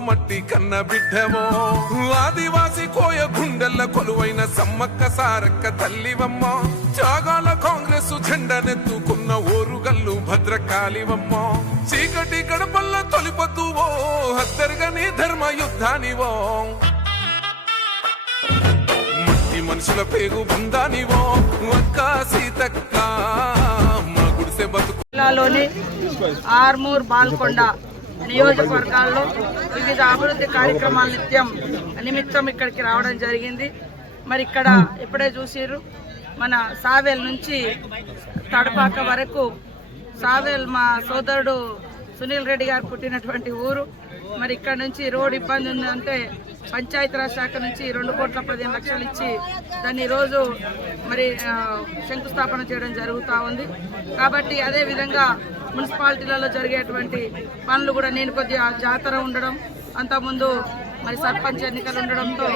మట్టి కన్న బిడ్డమో ఆదివాసి కోయ గుండెల్ల కొలువైన సమ్మక్క సారక్క తల్లివమ్మ. జాగాల కాంగ్రెస్ జెండనెత్తుకున్న ఓరుగల్లు భద్రకాళివమ్మ. చీకటి గడపల్ల తొలిపతువో హద్దరుగని ధర్మ యుద్ధానివో మట్టి మనుషుల పేగు బృందానివో అక్క సీతక్క మా గుడిసె బతుకు జిల్లాలోని ఆర్మూర్ బాల్కొండ నియోజకవర్గాల్లో వివిధ అభివృద్ధి కార్యక్రమాల నిత్యం నిమిత్తం ఇక్కడికి రావడం జరిగింది. మరి ఇక్కడ ఇప్పుడే చూసిర్రు మన సావేల్ నుంచి తడపాక వరకు సావేల్ మా సోదరుడు సునీల్ రెడ్డి గారు పుట్టినటువంటి ఊరు. మరి ఇక్కడ నుంచి రోడ్ ఇబ్బంది ఉందంటే పంచాయతీరాజ్ శాఖ నుంచి రెండు కోట్ల పదిహేను లక్షలు ఇచ్చి దాన్ని ఈరోజు మరి శంకుస్థాపన చేయడం జరుగుతూ ఉంది. కాబట్టి అదేవిధంగా మున్సిపాలిటీలలో జరిగేటువంటి పనులు కూడా నేను కొద్దిగా జాతర ఉండడం అంతకుముందు మరి సర్పంచ్ ఎన్నికలు ఉండడంతో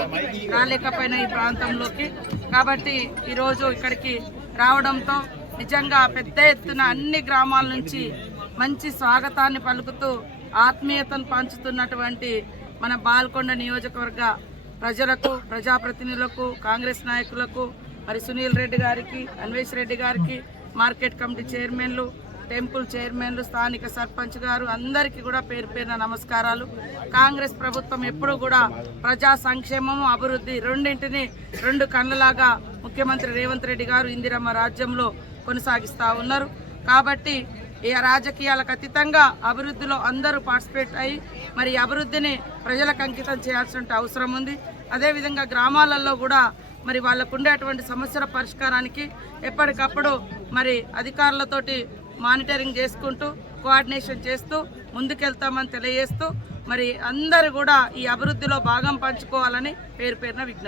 రాలేకపోయిన ఈ ప్రాంతంలోకి. కాబట్టి ఈరోజు ఇక్కడికి రావడంతో నిజంగా పెద్ద ఎత్తున అన్ని గ్రామాల నుంచి మంచి స్వాగతాన్ని పలుకుతూ ఆత్మీయతను పంచుతున్నటువంటి మన బాల్కొండ నియోజకవర్గ ప్రజలకు ప్రజాప్రతినిధులకు కాంగ్రెస్ నాయకులకు మరి సునీల్ రెడ్డి గారికి అన్వేష్ రెడ్డి గారికి మార్కెట్ కమిటీ చైర్మన్లు టెంపుల్ చైర్మన్లు స్థానిక సర్పంచ్ గారు అందరికీ కూడా పేరు పేరున నమస్కారాలు. కాంగ్రెస్ ప్రభుత్వం ఎప్పుడూ కూడా ప్రజా సంక్షేమము అభివృద్ధి రెండింటిని రెండు కళ్ళలాగా ముఖ్యమంత్రి రేవంత్ రెడ్డి గారు ఇందిరమ్మ రాజ్యంలో కొనసాగిస్తూ ఉన్నారు. కాబట్టి ఈ రాజకీయాలకు అతీతంగా అభివృద్ధిలో అందరూ పార్టిసిపేట్ అయ్యి మరి అభివృద్ధిని ప్రజలకు అంకితం చేయాల్సిన అవసరం ఉంది. అదేవిధంగా గ్రామాలలో కూడా మరి వాళ్ళకు ఉండేటువంటి సమస్యల పరిష్కారానికి ఎప్పటికప్పుడు మరి అధికారులతోటి మానిటరింగ్ చేసుకుంటూ కోఆర్డినేషన్ చేస్తూ ముందుకెళ్తామని తెలియజేస్తూ మరి అందరూ కూడా ఈ అభివృద్ధిలో భాగం పంచుకోవాలని పేరు పేరున విజ్ఞప్తి